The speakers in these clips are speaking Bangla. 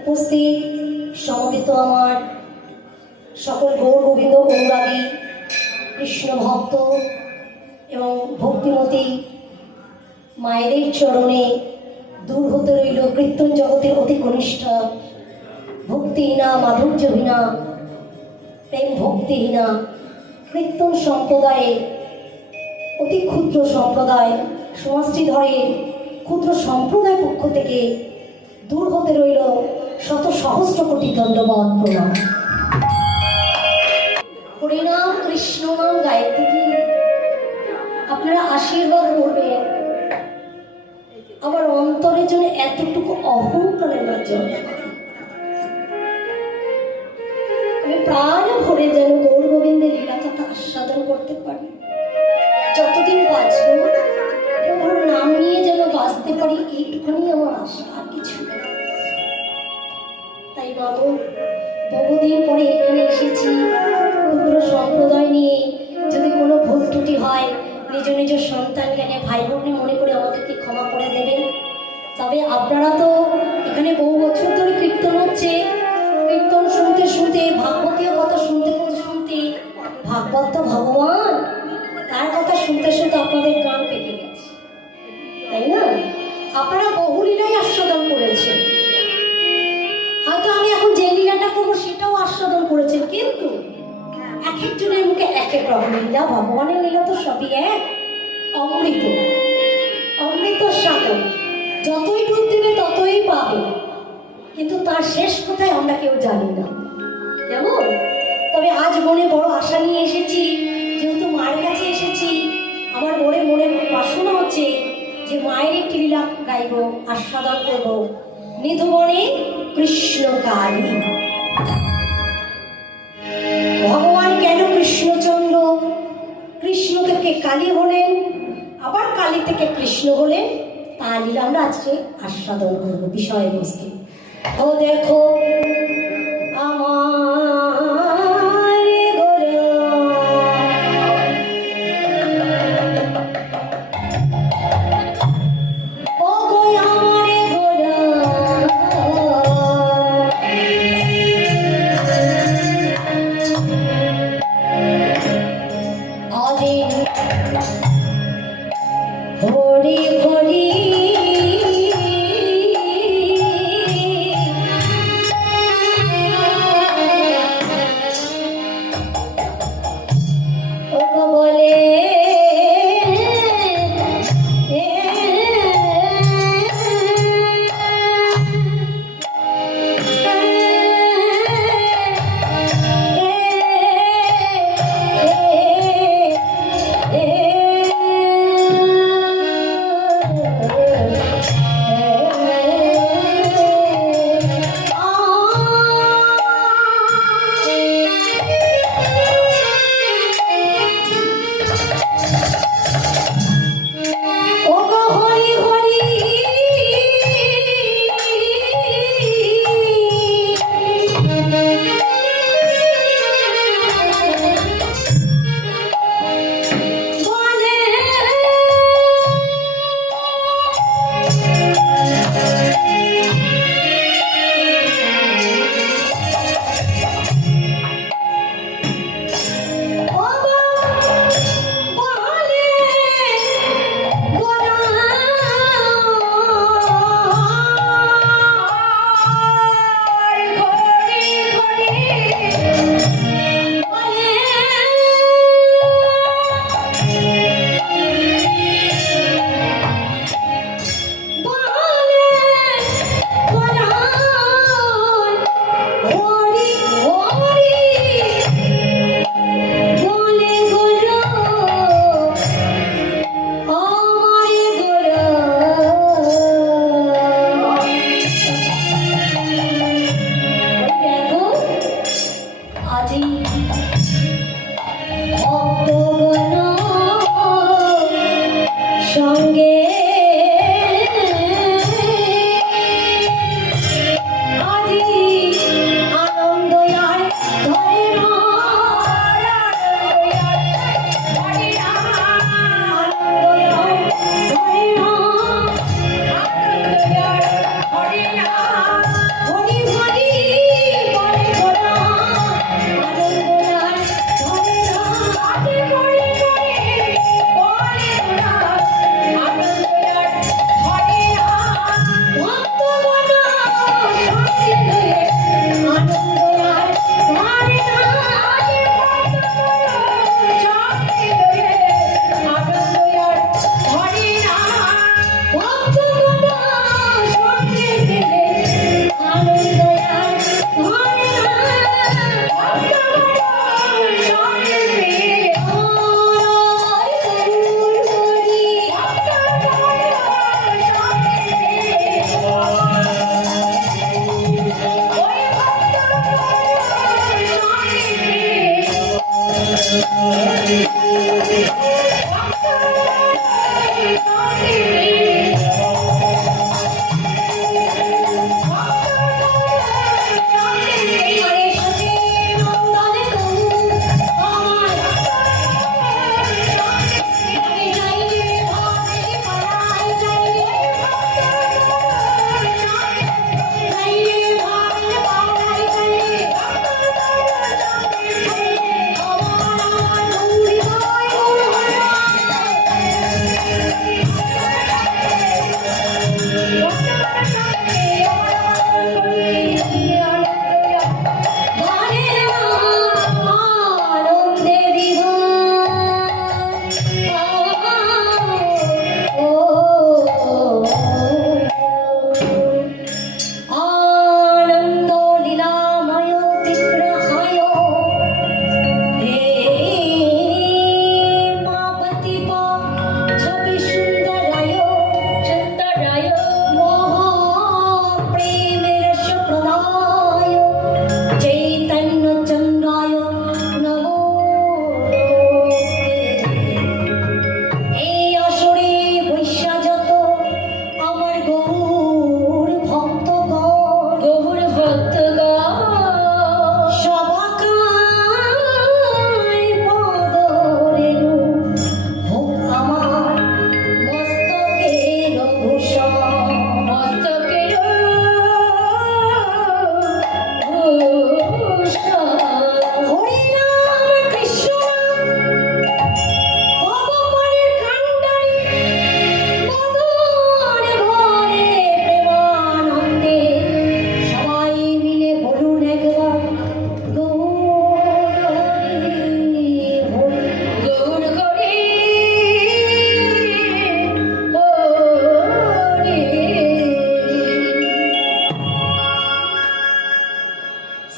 উপস্থিত সমবেত আমার সকল গৌর গোবিন্দ অনুরাগী কৃষ্ণ ভক্ত এবং ভক্তিমতী মায়েদের চরণে দূর হতে রইল কীর্তন জগতের অতি কনিষ্ঠা ভক্তিহীনা মাধুর্যহীনা প্রেম ভক্তিহীনা কীর্তন সম্প্রদায়ে অতি ক্ষুদ্র সম্প্রদায় সমাজশ্রীধরের ক্ষুদ্র সম্প্রদায় পক্ষ থেকে দূর হতে রইল শত সহস্র কোটি দণ্ডবত প্রণাম। হরিনাম কৃষ্ণ নাম গাইতে গিয়ে আপনারা আশীর্বাদ করবেন আমার অন্তরের জন্য এতটুকু অহংকারের না জন্য আমি প্রাণ ভরে যেন গৌর গোবিন্দের লীলা কথা আস্বাদন করতে পারি, যতদিন বাঁচব ওর নাম নিয়ে যেন বাঁচতে পারি, এইটুখানি আমার আশা, আর কিছু না। তাই বাবু বহুদিন পরে এখানে এসেছি ক্ষুদ্র সম্প্রদায় নিয়ে, যদি কোনো ভুল ত্রুটি হয় নিজ নিজ সন্তান জ্ঞানে ভাই বোন মনে করে আমাদেরকে ক্ষমা করে দেবেন। তবে আপনারা তো এখানে বহু বছর ধরে কীর্তন হচ্ছে, কীর্তন শুনতে শুনতে ভাগবতীয় কথা শুনতে শুনতে ভাগবত তো ভগবান, তার কথা শুনতে শুনতে আপনাদের গান পেকে গেছে, তাই না? আপনারা বহু লীলাই আস্বাদন করেছেন, হয়তো আমি এখন যে লীলাটা করবো সেটাও আস্বাদন করেছেন, কিন্তু এক একজনের মুখে এক এক রকম লীলা। ভগবানের লীলা তো সবই এক, অমৃত, অমৃত সাগর, যতই ডুব দিবে ততই পাবে, কিন্তু তার শেষ কোথায় আমরা কেউ জানি না, যেমন। তবে আজ মনে বড় আশা নিয়ে এসেছি, যেহেতু মায়ের কাছে এসেছি, আমার মনে বাসনা হচ্ছে যে মায়ের একটি লীলা গাইব, আস্বাদন করব। নিধুবনে কৃষ্ণ কালী। ভগবান কেন কৃষ্ণচন্দ্র, কৃষ্ণ থেকে কালী হলেন, আবার কালী থেকে কৃষ্ণ হলেন, তা লীলা আমরা আজকে আস্বাদন করব। বিষয়বস্তু ও দেখো হরি হরি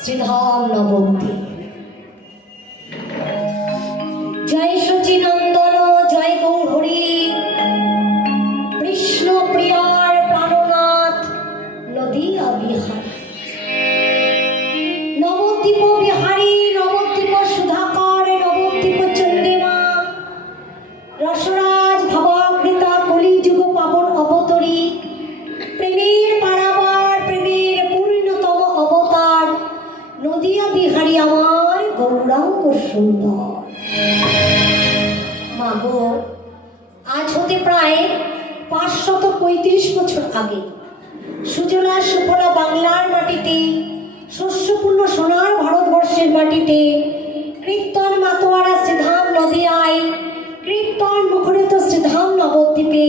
শ্রীধাম নবদ্বীপ। জয় সচিনন্দন জয় গৌরহরি, কৃষ্ণ প্রিয়ার প্রাণনাথ নদিয়া বিহারী। নবদ্বীপ বিহারী, নবদ্বীপ সুধাকর, নবদ্বীপ চন্দ্রিমা, রসরাজ ভাবামৃতা কলিযুগ পাবন অবতরী, প্রেমের পারাবার, প্রেমের পূর্ণতম অবতার নদিয়া বিহারী আমার গৌরাঙ্গ সুন্দর। মাগো, আজ হতে প্রায় 535 বছর আগে সুজলা সুফলা বাংলার মাটিতে, শস্যপূর্ণ সোনার ভারতবর্ষের মাটিতে, কীর্তন মাতোয়ারা শ্রীধাম নদিয়ায়, কীর্তন মুখরিত শ্রীধাম নবদ্বীপে,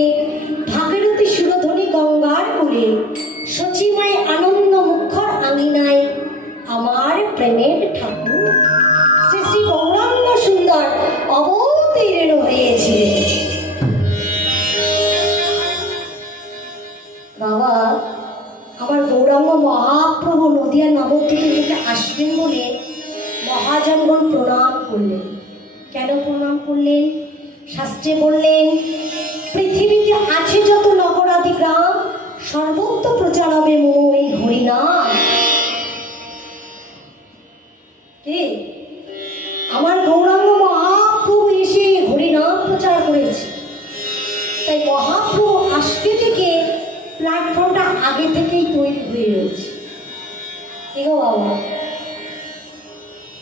ভাগীরথী সুরধ্বনি গঙ্গার কূলে, সচিমায় আনন্দ মুখর আঙিনায় আমার প্রেমের ঠাকুর শ্রী শ্রী গৌরাঙ্গ সুন্দর অবতীর্ণ হয়েছে। বাবা, আমার গৌরাঙ্গ মহাপ্রভু নদিয়া নবদ্বীপে থেকে আসবেন বলে মহাজনগণ প্রণাম করলেন। কেন প্রণাম করলেন? শাস্ত্রে বললেন, পৃথিবীতে আছে যত নগরাদি গ্রাম, সর্বত্র প্রচারবে মম এই হরিনাম। কে? আমার গৌরাঙ্গ মহাপ্রভু এসে হরিনাম প্রচার করেছে। তাই মহাপ্রভু আসবে থেকে প্ল্যাটফর্মটা আগে থেকেই তৈরি হয়ে রয়েছে। এগো বাবা,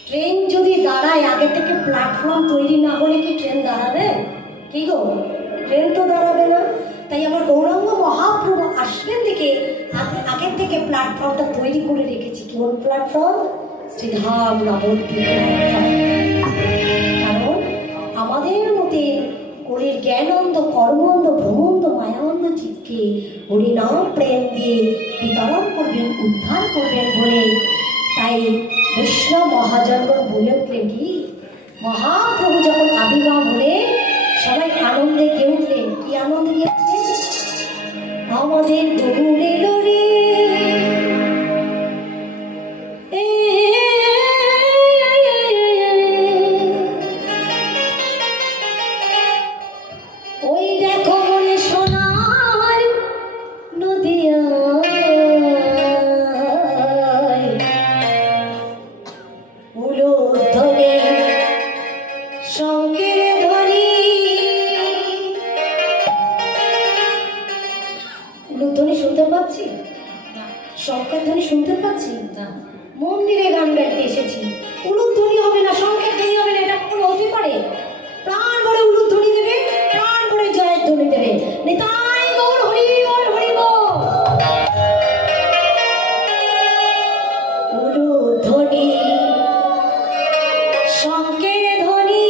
ট্রেন যদি দাঁড়ায় আগে থেকে প্ল্যাটফর্ম তৈরি না হলে কি ট্রেন দাঁড়াবে? কি গো, ট্রেন তো দাঁড়াবে না। তাই আমার গৌরাঙ্গ মহাপ্রভু আসবেন থেকে আগের থেকে প্ল্যাটফর্মটা তৈরি করে রেখেছি। কোন প্ল্যাটফর্ম? শ্রীধাম নবদ্বীপ। কারণ আমাদের মতে কলির জ্ঞানন্দ, কর্মন্দ, ভ্রমন্দ, মায়ানন্দ জীবকে হরিনাম প্রেম দিয়ে বিতরণ করবেন, উদ্ধার করবেন বলে। তাই বৈষ্ণব মহাজনগণ বলে উঠলেন কি, মহাপ্রভু যখন আবির্ভাব হলে সবাই আনন্দে গেয়ে উঠলেন। কি আনন্দে গেয়েছেন? আমাদের গরুর এলো রে, ওই দেখো মনে সোনার নদিয়া, উলুধ্বনি শঙ্কের ধ্বনি। উলুধ্বনি শুনতে পাচ্ছি, শঙ্কের ধ্বনি শুনতে পাচ্ছি না। মন্দিরে গান গাইতে এসেছি, উলুধ্বনি হবে না, শঙ্কের ধ্বনি হবে না, এটা কখনো হতে পারে? প্রাণ ভরে উলুধ্বনি দেবে, প্রাণ ভরে জয়ের ধ্বনি দেবে। নিতাই গৌর হরি বল, হরি বল। উলুধ্বনি শঙ্কের ধ্বনি,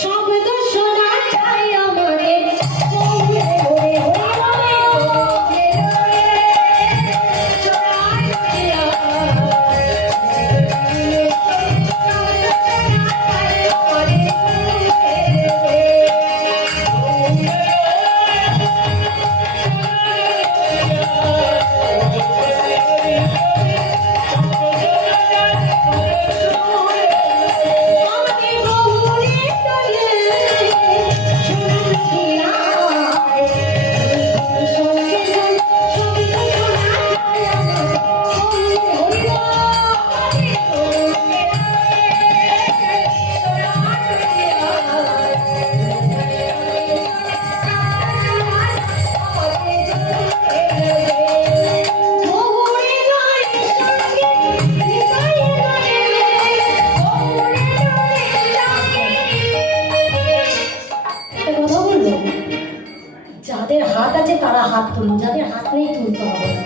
শব্দ শোনা চাই আমাদের গৌরে হরে হরে হরে যাদের হাত আছে তারা হাত তুলুন, যাদের হাত নেই তুলতে হবে না।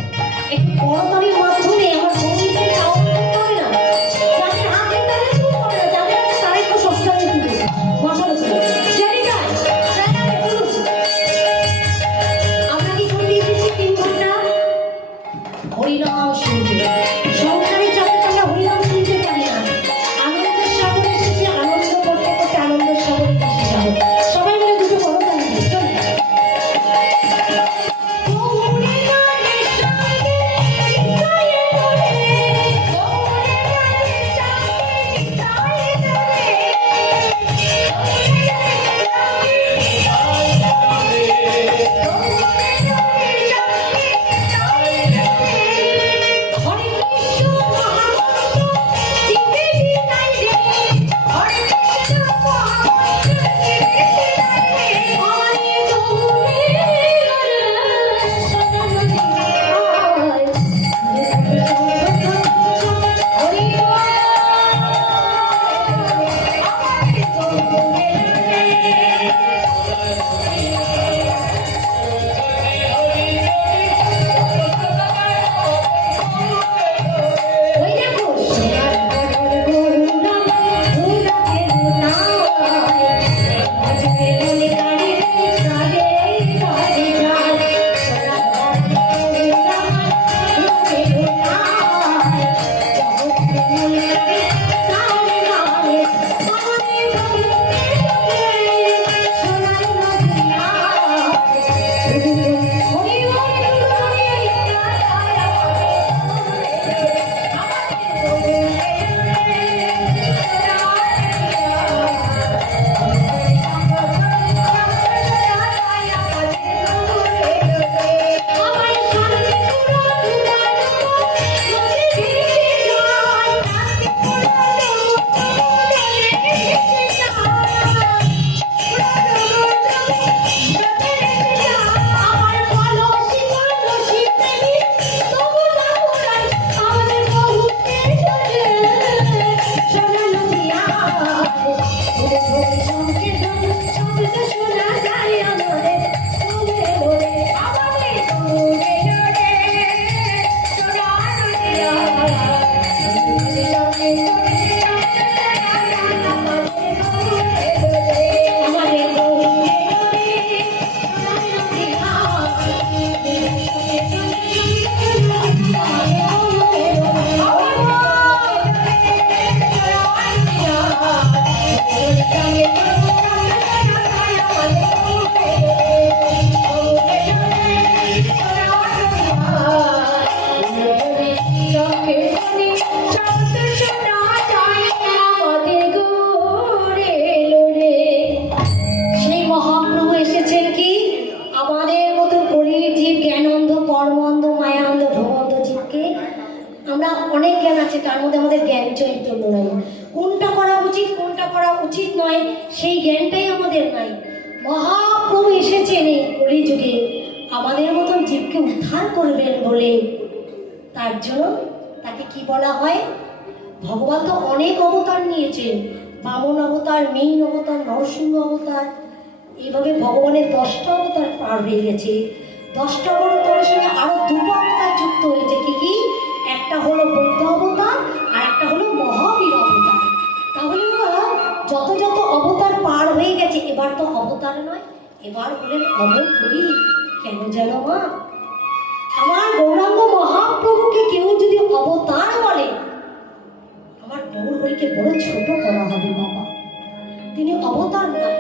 একটু করতালির মাধ্যমে আমার সঙ্গীতের চাওয়া করতে হবে না। যাদের হাত নেই তাদের তুলতে হবে না, যাদের আছে তারাই তো সবসময় তুলবে। মাথা তুলে আমরা কি করে দিয়েছি 3 ঘন্টা হরিনাম শুনতে। সংসারে যাদের আমরা হরিনাম শুনতে পারি না, আনন্দের সাগরে এসেছি, আনন্দ করতে করতে আনন্দের সাগরে এসে যাবো। সবাই মিলে দুটো করতালি দিই, চল। Oh, আমরা অনেক জ্ঞান আছে, তার মধ্যে আমাদের জ্ঞান চৈতন্য নাই। কোনটা করা উচিত কোনটা করা উচিত নয় সেই জ্ঞানটাই আমাদের নাই। মহাপ্রভু এসেছেন এই কলিযুগে আমাদের মতন জীবকে উদ্ধার করবেন বলে। তার জন্য তাকে কি বলা হয়? ভগবান তো অনেক অবতার নিয়েছেন, বামন অবতার, মীন অবতার, নরসিংহ অবতার, এইভাবে ভগবানের 10টা অবতার পার হয়ে গেছে। 10টা অবতারের সঙ্গে আরো 2টো অবতার যুক্ত হয়েছে। কি কি? একটা হলো বৌদ্ধ অবতার আর একটা হলো মহাবীর অবতার। তাহলে যত যত অবতার পার হয়ে গেছে, এবার তো অবতার নয়, এবার হলেন অবতরী। কেন জানো মা? আমার গৌরাঙ্গ মহাপ্রভুকে কেউ যদি অবতার বলে, আমার গৌর হরিকে বড় ছোট করা হবে বাবা। তিনি অবতার নয়।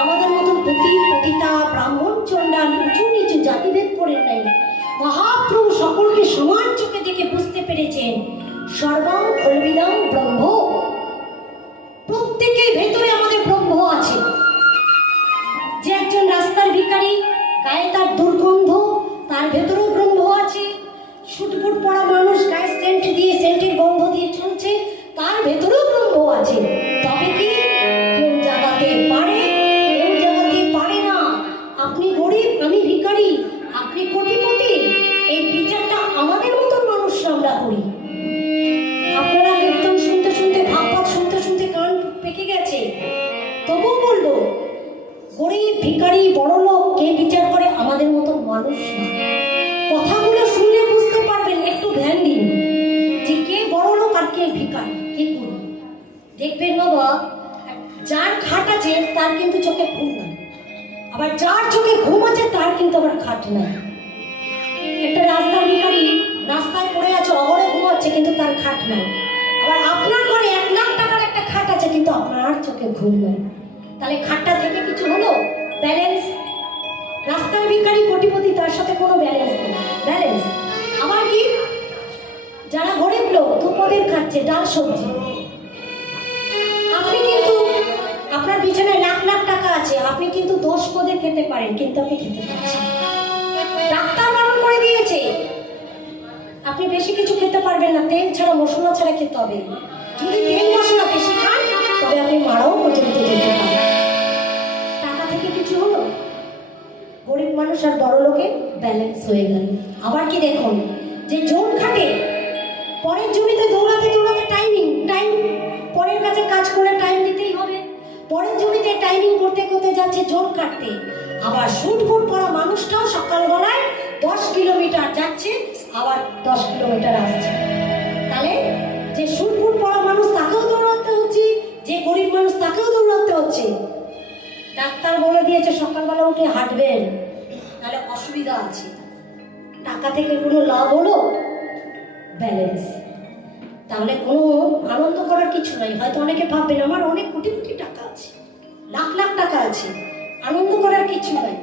আমাদের মতন পতিতা ব্রাহ্মণ চণ্ডাল উঁচু নিচু জাতিভেদ করেন নাই। মহাপ্রভু সকলকে সমান চোখে দেখে বুঝতে পেরেছেন সর্বং খলবিদং ব্রহ্ম। প্রত্যেকের ভেতরে আমাদের ব্রহ্ম আছে। যে একজন রাস্তার ভিখারি, গায়ে তার দুর্গন্ধ, তার ভেতরেও ব্রহ্ম আছে। শুটফুট পড়া মানুষ গায়ে সেন্ট দিয়ে, সেন্টের গন্ধ দিয়ে চলছে, তার ভেতরেও ব্রহ্ম আছে। তবে কি কেউ জাগাতে পারে, কেউ জাগাতে পারে না। আপনি গরিব, আমি ভিখারি, আপনি কোটিপতি, এই বিচারটা আমাদের মতন মানুষ আমরা করি। আপনারা কীর্তন শুনতে শুনতে, ভাগবত শুনতে শুনতে কান পেকে গেছে, তবুও বলবো গরিব ভিখারি বড়লোক কে বিচার করে? আমাদের মতো মানুষ না। কথাগুলো শুনলে বুঝতে পারবেন, একটু ধ্যান দিন যে কে বড়লোক আর কে ভিখারি, কে করুন। দেখবেন বাবা, যার খাট আছে তার কিন্তু চোখে ঘুম নাই, আবার যার চোখে ঘুম আছে তার কিন্তু আবার খাট নাই। একটা রাস্তার ভিখারি রাস্তায় পড়ে আছে, অগরে ঘুমাচ্ছে, কিন্তু তার খাট নাই। আবার আপনার ঘরে 1 লাখ টাকার একটা খাট আছে, কিন্তু আপনার চোখে ঘুম নাই। তাহলে খাটটা থেকে কিছু হলো? ব্যালেন্স? রাস্তার ভিখারি কোটিপতি, তার সাথে কোনো ব্যালেন্স নেই। ব্যালেন্স আবার কি? যারা গরিব লোক দুপদের খাচ্ছে, ডাল সবজি, আপনি কিন্তু আপনার বিছানায় লাখ লাখ টাকা আছে, আপনি কিন্তু 10 পদের খেতে পারেন, কিন্তু আপনি খেতে পারছেন। ডাক্তার বারণ করে দিয়েছে আপনি বেশি কিছু খেতে পারবেন না, তেল ছাড়া মশলা ছাড়া খেতে হবে। যদি তেল মশলা বেশি খান তবে আপনি মারাও পর্যন্ত যেতে পারেন। টাকা থেকে কিছু হলো? গরিব মানুষ আর বড় লোকে ব্যালেন্স হয়ে গেল। আবার কি দেখুন, যে জোন খাটে, পরের জমিতে দৌড়াতে দৌড়াতে টাইম, পরের কাছে কাজ করে টাইম দিতেই হবে। পরের জমিতে টাইমিং করতে করতে যাচ্ছে জোন কাটতে। আবার শুটফুট পড়া মানুষটাও সকালবেলায় 10 কিলোমিটার যাচ্ছে, আবার 10 কিলোমিটার আসছে। তাহলে যে শুটফুট পড়া মানুষ তাকেও দৌড়াতে হচ্ছে, যে গরিব মানুষ তাকেও দৌড়াতে হচ্ছে। ডাক্তার বলে দিয়েছে সকালবেলা উঠে হাঁটবেন, তাহলে অসুবিধা আছে। টাকা থেকে কোনো লাভ হলো? ব্যালেন্স। তাহলে কোনো আনন্দ করার কিছু নাই। হয়তো অনেকে ভাববেন আমার অনেক কোটি কোটি টাকা আছে, লাখ লাখ টাকা আছে, আনন্দ করার কিছু নাই।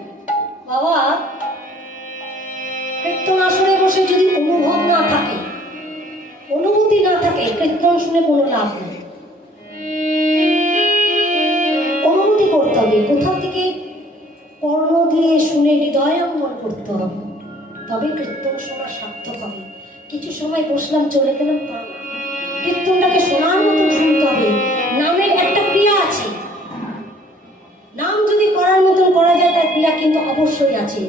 বাবা, কীর্তন আসরে বসে যদি অনুভব না থাকে, অনুভূতি না থাকে, কীর্তন শুনে কোনো লাভ নেই। অনুভূতি করতে হবে, কোথাও থেকে কর্ণ দিয়ে শুনে হৃদয়ঙ্গম করতে হবে, তবে কীর্তন শোনা সার্থক হবে। কিছু সময় বসলাম, চলে গেলাম, কীর্তনটাকে শোনার মতো শুনতে হবে। নামের একটা ক্রিয়া আছে, নাম যদি করার মতন করা যায় তার ক্রিয়া কিন্তু অবশ্যই আছে।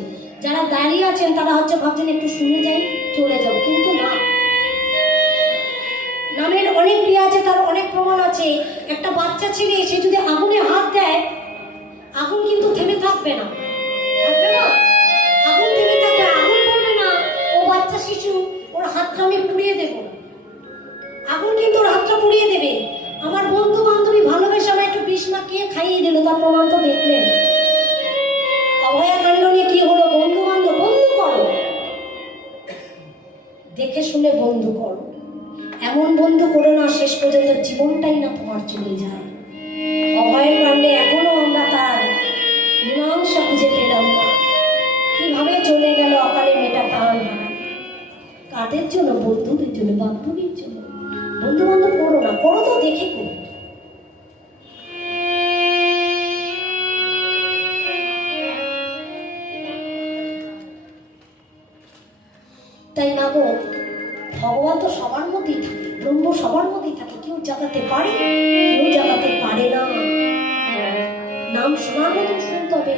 যারা দাঁড়িয়ে আছেন তারা ভাবছেন একটু শুনে যাই, চলে যাও, কিন্তু না। নামের অনেক ক্রিয়া আছে, তার অনেক প্রমাণ আছে। একটা বাচ্চা ছেলে সে যদি আগুনে হাত দেয়, আগুন কিন্তু থেমে থাকবে না, থাকবে না? আগুন থেমে থাকবে, আগুন পড়বে না। ও বাচ্চা শিশু, ওর হাতটা আমি পুড়িয়ে দেব, আগুন কিন্তু ওর হাতটা পুড়িয়ে দেবে। আমার বন্ধু বান্ধবী ভালোবেসে আমার একটু বিষ মাখিয়ে খাইয়ে দিল, তার প্রমাণ তো দেখলেন। অভয়াকাণ্ড নিয়ে কি হলো? বন্ধু বান্ধব, বন্ধু করো, দেখে শুনে বন্ধু করো। এমন বন্ধু করো না শেষ পর্যন্ত জীবনটাই না তোমার চলে যায়। অভয়ের কাণ্ডে এখনো আমরা তার মীমাংসা খুঁজে পেলাম না। কিভাবে চলে গেল অকালে মেয়েটা প্রাণ হারায়। কাদের জন্য? বন্ধুদের জন্য, বান্ধবীর জন্য। বন্ধু বান্ধব করো না, করো তো দেখে করো। তাই মাগো, ভগবান তো সবার মধ্যেই থাকে, ব্রহ্ম সবার মধ্যেই থাকে, কেউ জাগাতে পারে, কেউ জাগাতে পারে না। নাম শোনার মতো শুনতে হবে।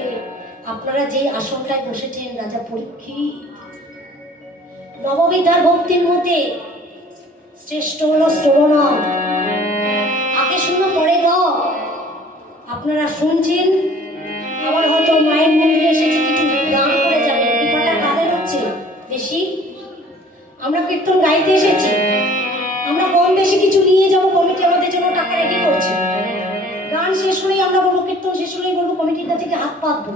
আপনারা যে আসনটায় বসেছেন রাজা পরীক্ষিত, নববিধার ভক্তির মধ্যে শ্রেষ্ঠ হলো শ্রবণম। আগে শুনো পরে গাও। আপনারা শুনছেন, আবার হয়তো মায়ের মন্দিরে এসেছে কিছু দান করে যাবেন। কৃপাটা কাদের হচ্ছে বেশি? আমরা কীর্তন গাইতে এসেছি, আমরা কম বেশি কিছু নিয়ে যাবো, কমিটি আমাদের জন্য টাকা রেডি করছে। গান শেষ হলেই আমরা বলবো, কীর্তন শেষ হলেই বলবো কমিটির কাছে গিয়ে হাত পাতবো,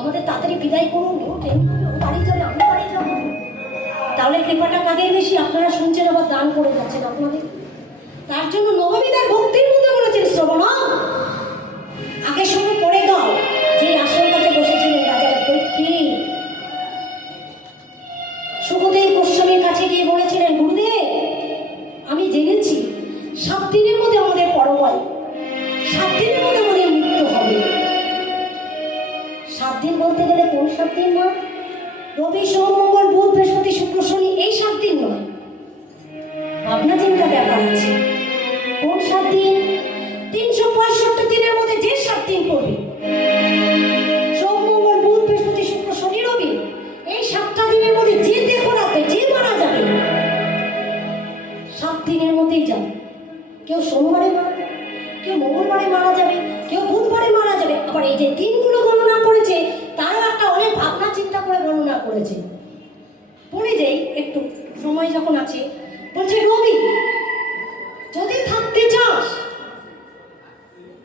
আমাদের তাড়াতাড়ি বিদায় করুন, বাড়ি যাবে, আমি বাড়ি যাবো। তাহলে কৃপাটা কাদের বেশি? আপনারা শুনছেন আবার দান করে যাচ্ছেন আপনাদের। তার জন্য নববিধার ভক্তির মধ্যে বলেছেন শ্রবণ। আগে শুরু করে দাও। যে আসল কাছে বসেছিলেন রাজা পরীক্ষিত, সুখদেব গোস্বামীর কাছে গিয়ে বলেছিলেন, গুরুদেব আমি জেনেছি 7 দিনের মধ্যে আমাদের পরবায়, 7 দিনের মধ্যে আমাদের মৃত্যু হবে। 7 দিন বলতে গেলে কোন 7 দিন? না, রবি সোম মঙ্গল বুধ বৃহস্পতি শুক্র শনি, এই 7 দিন নয়, ভাবনা চিন্তা ব্যাপার আছে। কোন 7 দিন? 365 দিনের মধ্যে যে 7 দিন পড়বে, সোম মঙ্গল বুধ বৃহস্পতি শুক্র শনি রবি, এই 7টা দিনের মধ্যে যে দেখো রাখবে, যে মারা যাবে 7 দিনের মধ্যেই যাবে। কেউ সোমবারে মারা যাবে, কেউ মঙ্গলবারে মারা যাবে, কেউ বুধবারে মারা যাবে। আবার এই যে দিনগুলো গণনা করেছে, তারও একটা অনেক ভাবনা চিন্তা করে গণনা করেছে। পড়ে যাই একটু, সময় যখন আছে। বলছে, রবি যদি থাকতে চাস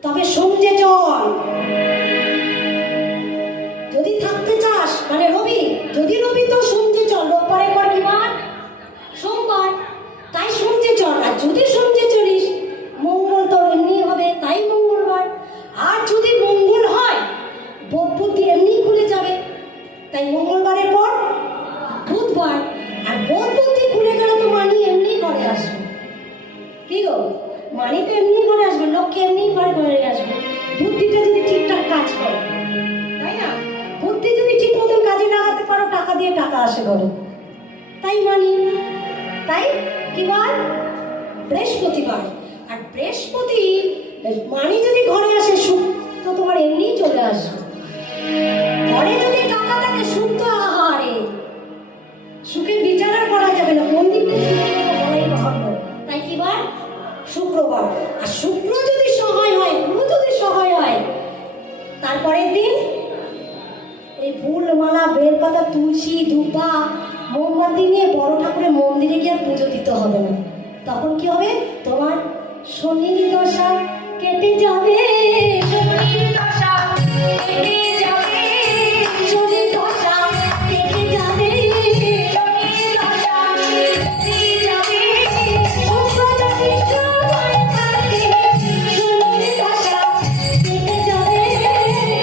তবে সমঝে চল। যদি থাকতে চাস মানে রবি, যদি রবি তো সমঝে চল। রোববারের পর কি বার? সোমবার, তাই সমঝে চল। আর যদি সমঝে চলিস, মঙ্গল তো এমনি হবে, তাই মঙ্গলবার। আর যদি মঙ্গল হয়, বোধ বুদ্ধি এমনি খুলে যাবে, তাই মঙ্গলবারের পর বুধবার। আর বোধ বুদ্ধি খুলে গেলে তো মানি এমনি ঘরে আসবে। কি গো, মানি তো এমনি ঘরে আসবে, লক্ষ্যে এমনি ঘরে আসবে, বুদ্ধিটা যদি ঠিকঠাক কাজ করে, তাই না? বুদ্ধি যদি ঠিক মতন কাজে লাগাতে পারো, টাকা দিয়ে টাকা আসে ঘরে, তাই মানি। তাই কি বার? বৃহস্পতিবার। আর বৃহস্পতি মানি যদি ঘরে আসে, সুখ তো তোমার এমনি চলে আসবে। ঘরে যদি টাকা থাকে, সুখ তো আহারে, সুখের বিচার করা যাবে না, মন্দির তাই কি বার? শুক্রবার। আর শুক্র যদি সহায় হয়, গুরু যদি সহায় হয়, তারপরের দিন এই ফুল মালা বেলপাতা তুলসী ধূপা মোমবাতি নিয়ে বড় ঠাকুরের মন্দিরে গিয়ে পুজো দিতে হবে না। তখন কি হবে? তোমার শনির দশা কেটে যাবে, শনির দশা কেটে যাবে, শনির দশা কেটে যাবে, শনির দশা কেটে যাবে। শুক্র যদি সহায় থাকে, শনির দশা কেটে যাবে,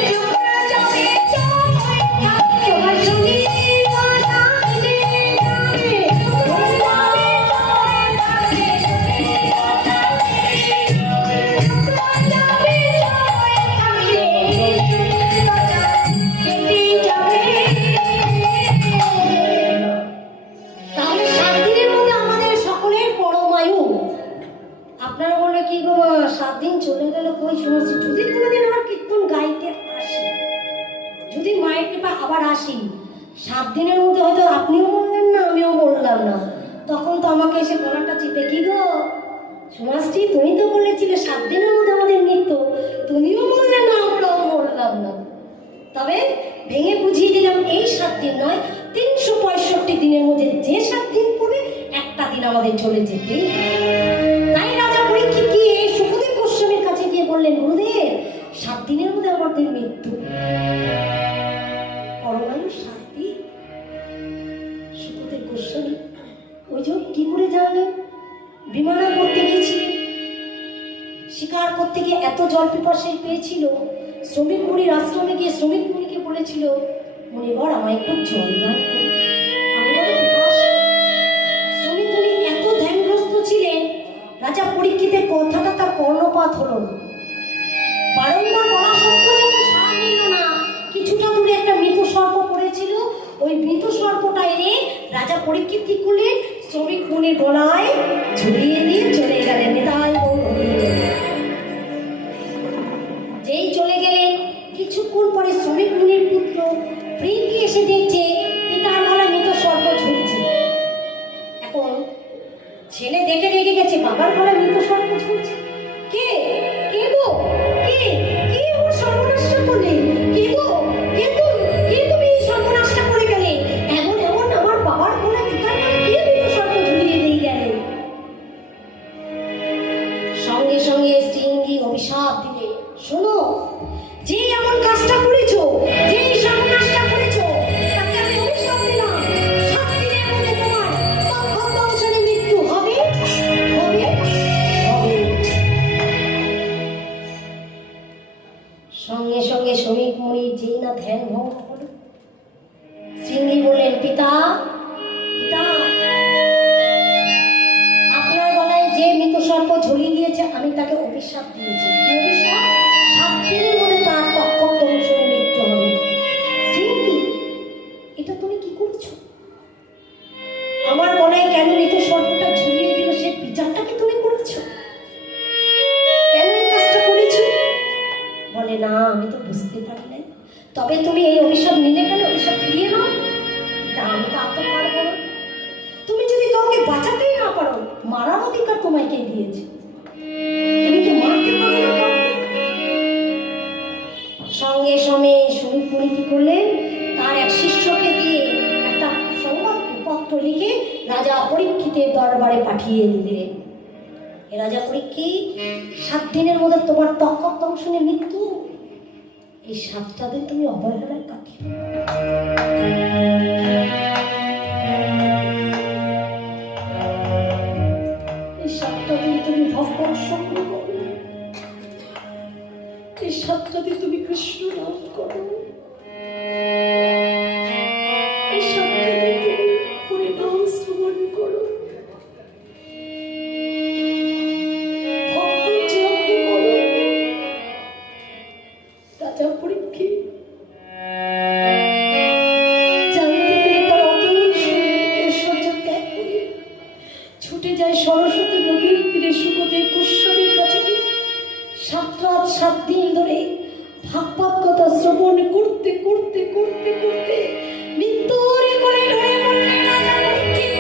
শুক্র যদি সহায় থাকে, তোমার শনির দশা কেটে যাবে, শুক্র যদি সহায় থাকে, শনির দশা তাহলে 7 দিনের মধ্যে আমাদের সকলের পরমায়ু। আপনারা বলবে, কি গো 7 দিন চলে গেল, কই শুনেছি? যদি কোনোদিন আমার কীর্তন গাইতে আসি, যদি মায়ের কৃপা আবার আসি, 7 দিনের মধ্যে হয়তো আপনিও বললেন না, আমিও বললাম না, তখন তো আমাকে এসে গলাটা চিপে, কি গো সমাজটি, তুমি তো বলেছিলে 7 দিনের মধ্যে আমাদের মৃত্যু, তুমিও বললে না, আমরাও বললাম না। তবে ভেঙে বুঝিয়ে দিলাম, এই 7 দিন নয়, 365 দিনের মধ্যে যে 7 দিন পড়বে, একটা দিন আমাদের চলে যেতে। তাই রাজা পরীক্ষিত গিয়ে সুখদেব গোস্বামীর কাছে গিয়ে বললেন, গুরুদেব 7 দিনের মধ্যে আমাদের মৃত্যু। পরমায়ু 7 দিন। সুখদেব গোস্বামী ওই যে কি করে জানলেন? বিমানা করতে গিয়েছিলেন, শিকার করতে গিয়ে এত জল পিপাসায় পেয়েছিল, শ্রমিক মুনির আশ্রমে গিয়ে শ্রমিক মুনিকে বলেছিল, মুনিবর আমায় একটু জল দাও। শ্রমিক মুনি এত ধ্যানগ্রস্ত ছিলেন, রাজা পরীক্ষিতের কথাটা তার কর্ণপাত হলো না। বারংবার বলা সত্ত্বেও যখন সাড়া নিল না, কিছুটা দূরে একটা মৃত সর্প পড়েছিল, ওই মৃত সর্পটা এনে রাজা পরীক্ষিত কি করলেন, শ্রমিক মুনির গলায় ঝুলিয়ে দিয়ে চলে গেলেন। নিতাই গৌর হরি। যেই চলে গেলেন কিছুক্ষণ পরে শ্রমিক মুনির পুত্র প্রিঙ্কি এসে দেখছে পিতার গলায় মৃত সর্প ঝুলছে। এখন ছেলে দেখে রেগে গেছে, বাবার গলায় মৃত সর্প ঝুলছে। কে কে গো, কে কে ওর সর্বনাশটা করলে? কে গো, কে তুমি এই সর্বনাশটা করে গেলে? এমন এমন আমার বাবার গলায় পিতার গলায় কে মৃত সর্প ঝুলিয়ে দিয়ে গেলে? সঙ্গে সঙ্গে শ্রীঙ্গি অভিশাপ দিলে, শোনো, যে এমন কাজটা করেছো, যে এই সর্বনাশটা করেছো, তাকে আমি অভিশাপ দিলাম, 7 দিনের মধ্যে তোমার তক্ষক দংশনে মৃত্যু হবে হবে হবে। সঙ্গে সঙ্গে শ্রমিক মুনির যেই না ধ্যান ভঙ্গ হল, শ্রীঙ্গি বললেন, পিতা পিতা, আপনার গলায় যে মৃত সর্প ঝুলিয়ে দিয়েছে আমি তাকে অভিশাপ দিয়েছি। কি অভিশাপ? 7 দিনের মধ্যে তার তক্ষক দংশনে মৃত্যু হবে। শ্রীঙ্গি, এটা তুমি কি করছো? আমার গলায় কেন মৃত সর্পটা ঝুলিয়ে দিল সে বিচারটা কি তুমি করেছো? কেন এই কাজটা করেছো? বলে, না, আমি তো বুঝতে পারি নাই। তবে তুমি এই অভিশাপ নিলে কেন? অভিশাপ ফিরিয়ে নাও। তা আমি তো আত্ম পারবো না। তুমি যদি কাউকে বাঁচাতেই না পারো, মারার অধিকার তোমায় কে দিয়েছে? তুমি তো মারতে পারো না কাউকে। সঙ্গে সঙ্গে শ্রমিক মুনি কি করলেন, তার এক শিষ্যকে দিয়ে একটা সংবাদপত্র লিখে রাজা পরীক্ষিতের দরবারে পাঠিয়ে দিলেন। রাজা পরীক্ষিত, 7 দিনের মধ্যে তোমার তক্ষক দংশনে মৃত্যু। এই 7টা দিন তুমি অবহেলায় কাটিয়ে, এই 7টা দিন তুমি ভগবান স্বপ্ন করো, এই 7টা দিন তুমি কৃষ্ণ নাম করো, এই 7টা দিন তুমি হরি নাম শ্রবণ করো, ভক্ত যজ্ঞ করো। রাজা পরীক্ষিত জানতে পেরে তার অতুল ঐশ্বর্য ত্যাগ করে ছুটে যায় সরস্বতী নদীর তীরে সুখদেব গোস্বামীর কাছে। 7 রাত 7 দিন ধরে ভাগবত কথা শ্রবণ করতে করতে করতে করতে মৃত্যুর কোলে ঢলে পড়লেন রাজা পরীক্ষিত।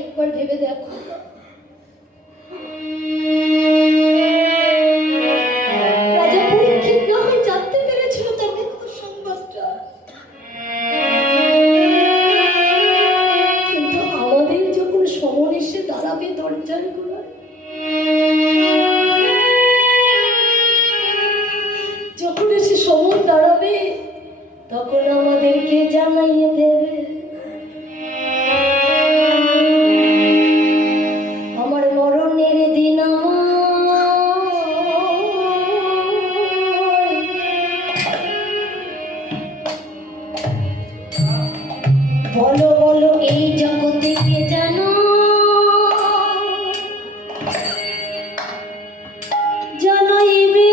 একবার ভেবে দেখো, রাজা পরীক্ষিত না হয় জানতে পেরেছিল তার মৃত্যুর সংবাদটা, কিন্তু আমাদের যখন সময় এসে দাঁড়াবে দরজার গোড়ায়, যখন এসে সময় দাঁড়াবে, তখন আমাদেরকে জানাইয়ে দেবে, আমার মরণের দিন বলো বলো এই জগতে কে জানো, জানাইবে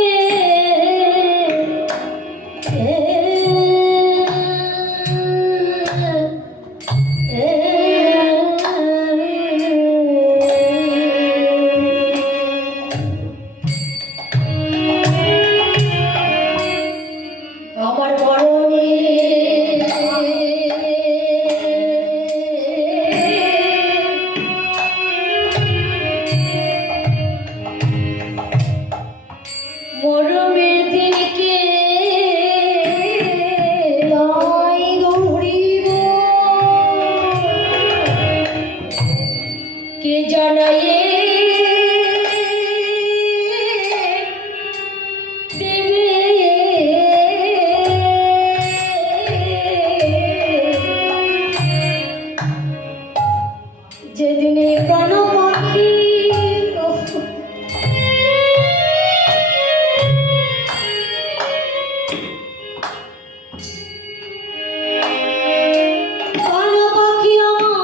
আমার মরণে মরমের দিনকে লাই গৌরীব কে জানাইয়ে দেবে, যেদিনে প্রাণ পাখি প্রাণ পাখি আমার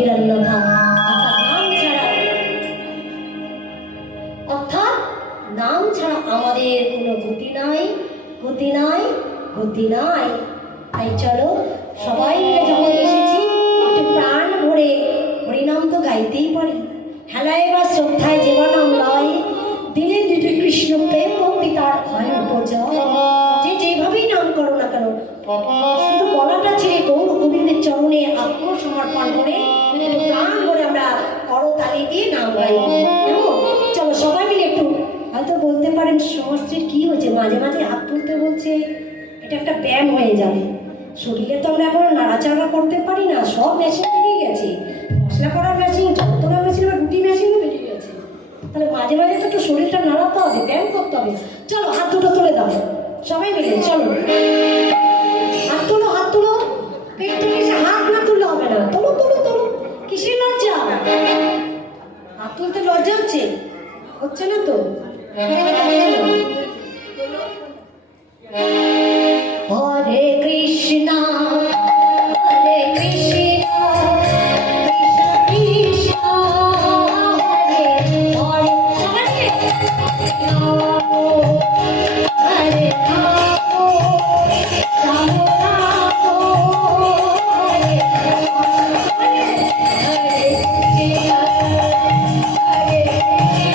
গতির অন্যথা। অর্থাৎ নাম ছাড়া আমাদের কোনো গতি নাই, গতি নাই, গতি নাই। তাই চলো সবাই মিলে যখন এসেছি একটু প্রাণ ভরে হরিনাম তো গাইতেই পারি। হেলায় বা শ্রদ্ধায় যেবা নাম লয়, দিনে দিনে কৃষ্ণ প্রেম ভক্তি তার হয় উপজয়। যে যেভাবেই নাম করো না কেন, শুধু গলাটা ছেড়ে গৌর গোবিন্দের চরণে আত্মসমর্পণ করে প্রাণ ভরে আমরা করতালি দিয়ে নাম গাইব। কেমন? চলো সবাই মিলে একটু, হয়তো বলতে পারেন সমাজের কি হয়েছে, মাঝে মাঝে হাত তুলতে বলছে, এটা একটা ব্যায়াম হয়ে যাবে। শরীরে তো আমরা এখন নাড়াচাড়া করতে পারি না, সব মেশিন বেরিয়ে গেছে, মশলা করার মেশিন, যন্ত্রণা মেশিন, বা রুটি মেশিনও বেরিয়ে গেছে। তাহলে মাঝে মাঝে তো একটু শরীরটা নাড়াতে হবে, ব্যায়াম করতে হবে। চলো হাত দুটো তুলে দাও সবাই মিলে, চলো হাত তুলো, হাত তুলো, পেট থেকে এসে হাত না তুললে হবে না, তোলো তোলো তোলো। কিসের লজ্জা? হাত তুলতে লজ্জা হচ্ছে? হচ্ছে না তো? হরে কৃষ্ণ হরে কৃষ্ণ কৃষ্ণ কৃষ্ণ হরে হরে, হরে রাম রাম হরে হরে, হরে কৃষ্ণ হরে কৃষ্ণ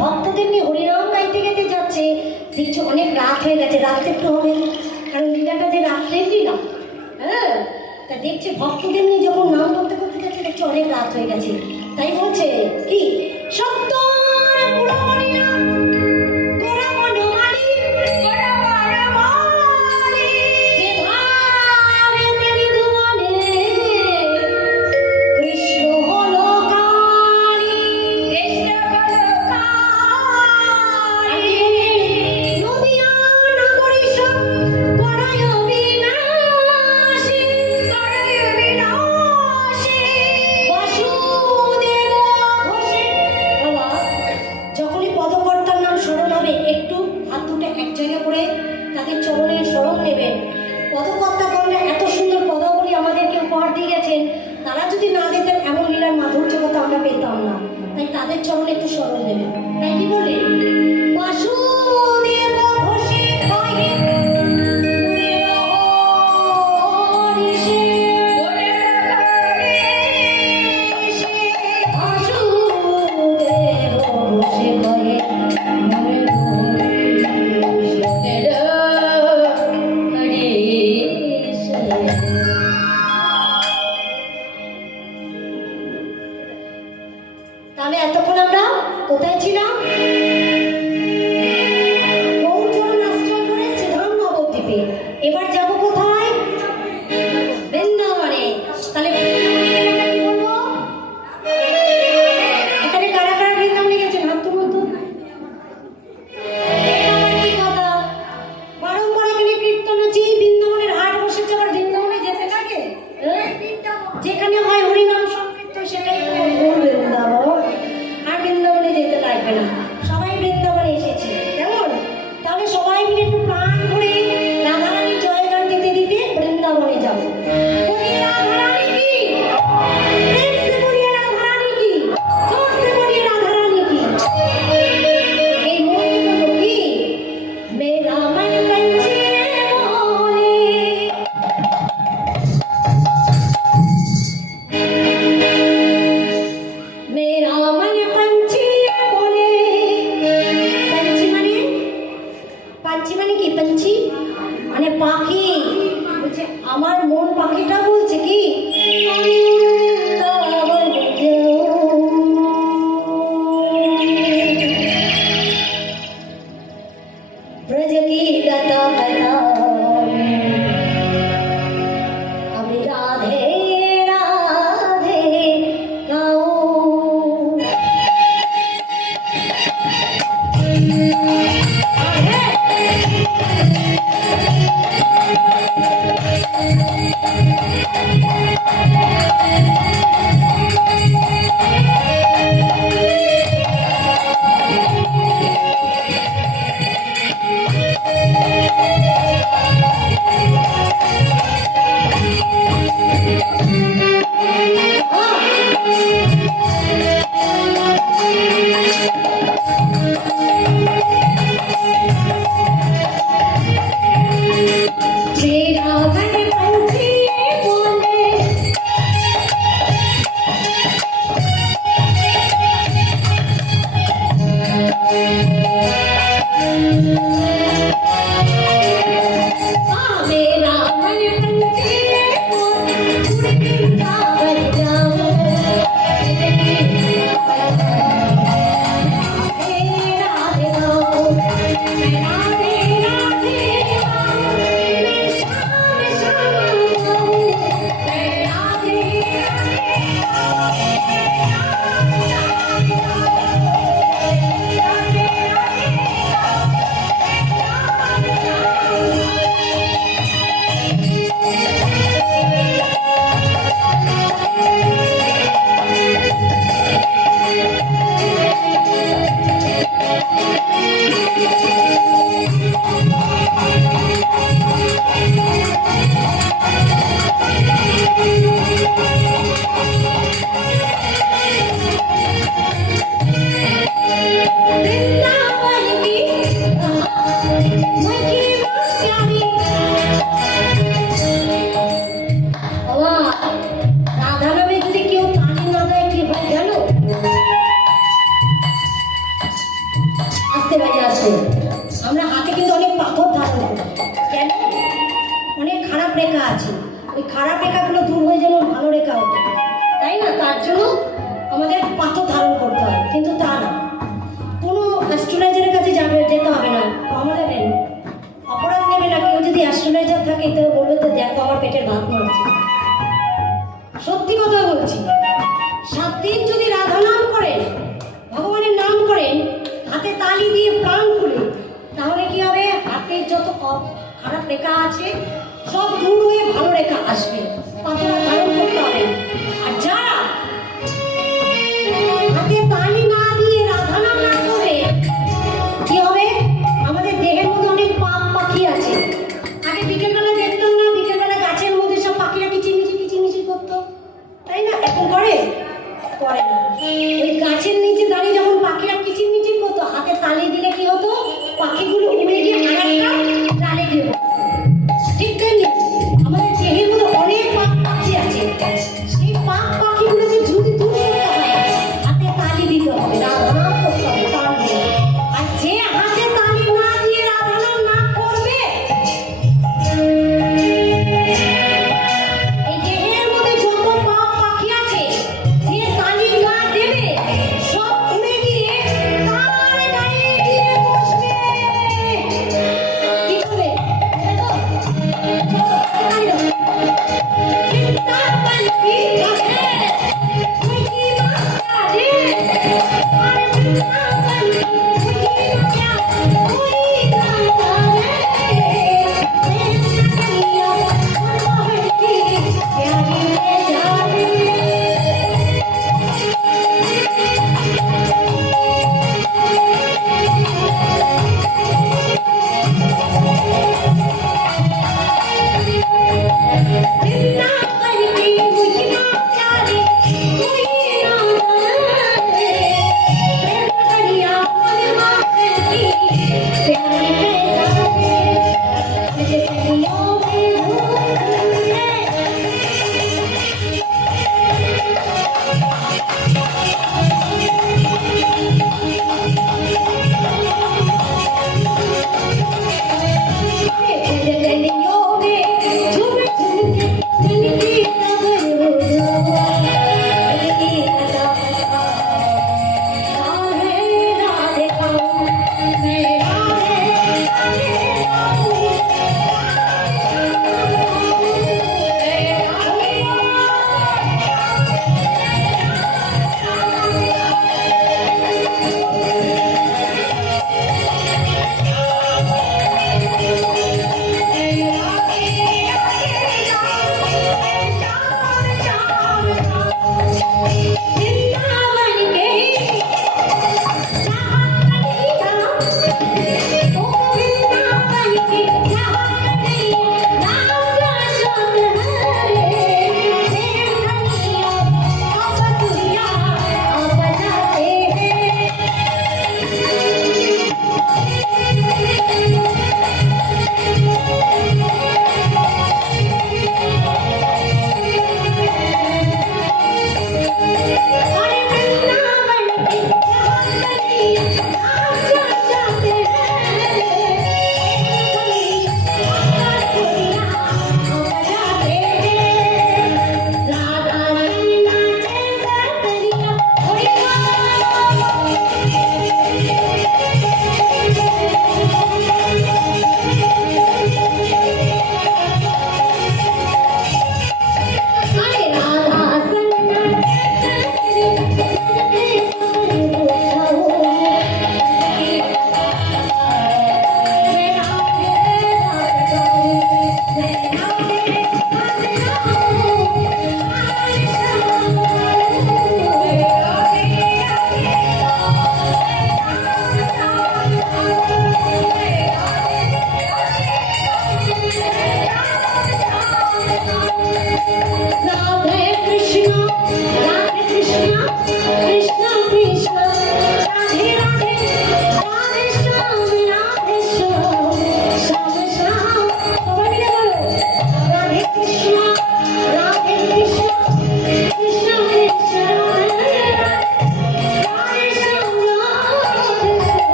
ভক্তদের নিয়ে হরিনাম গাইতে গাইতে যাচ্ছে, দেখছি অনেক রাত হয়ে গেছে, রাত একটু হবে কারণ লীলাটা যে রাত্রের লীলা। হ্যাঁ, তা দেখছি ভক্তদের নিয়ে যখন নাম করতে করতে যাচ্ছে দেখছি অনেক রাত হয়ে গেছে, তাই বলছে কি সত্য তারা যদি না দিতেন এমন লীলার মাধুর্য কথা আমরা পেতাম না, তাই তাদের চরণে একটু স্মরণ দেবেন। তাই কি বলে বাসুদেব ঘোষে কহে তাহলে এতক্ষণ আমরা কোথায় ছিলাম? গৌরচরণ আশ্রয় করে শ্রীধাম নবদ্বীপে। এবার যাব কোথায়? বৃন্দাবনে। তাহলে বৃন্দাবনে কি বলবো? এখানে কারা কারা বৃন্দাবনে গেছেন হাত তুলুন তো। কি কথা, বারংবার এখানে কীর্তন হচ্ছে, বৃন্দাবনের হাট বসেছে, আবার বৃন্দাবনে যেতে থাকে। যেখানে হয় হরিনাম সংকীর্তন সেটাই বলবে বৃন্দাবন, আর বৃন্দাবনে যেতে লাগবে না। সবাই জন্য আমাদের পাথর ধারণ করতে হয়, কিন্তু তা না, কোনো অ্যাস্ট্রোলজারের কাছে যেতে হবে না। আমাদের অপরাধ নেবে না। কেউ যদি অ্যাস্ট্রোলজার থাকে তো বলবে তো দেখো আমার পেটের ভাত মারছে। সত্যি কথা বলছি, 7 দিন যদি রাধা নাম করেন, ভগবানের নাম করেন, হাতে তালি দিয়ে প্রাণ খুলে, তাহলে কি হবে? হাতের যত খারাপ রেখা আছে সব দূর হয়ে ভালো রেখা আসবে। পাথর ধারণ করতে হবে। আর যারা হাতে তালি না দিয়ে রাধা নাম না করবে, কি হবে? আমাদের দেহের মধ্যে অনেক পাপ পাখি আছে। আগে বিকেলবেলা দেখতাম না, বিকেলবেলা গাছের মধ্যে সব পাখিরা কিচিরমিচির করতো, তাই না? এখন করে না। ওই গাছের নিচে দাঁড়িয়ে যখন পাখিরা কিচিরমিচির করতো, হাতে তালি দিলে কি হতো? পাখিগুলো উড়ে গিয়ে আরেকটা ডালে গিয়ে বসতো। ঠিক তেমনি আমাদের দেহের মধ্যে অনেক পাখ পাখি আছে। সেই পাখ পাখিগুলোকে যদি দূর করতে হয়, হাতে তালি দিতে হবে, রাধা নাম করতে হবে, তার দিয়ে। আর যে হাতে তালি না দিয়ে রাধা নাম না করবে, এই দেহের মধ্যে যত পাখ পাখি আছে, যে তালি না দেবে, সব উড়ে গিয়ে তার গায়ে গিয়ে বসবে। কি করবে? চলো, তালি দাও। চিন্তা পালকি আছে, তুই কি মাস্টারে?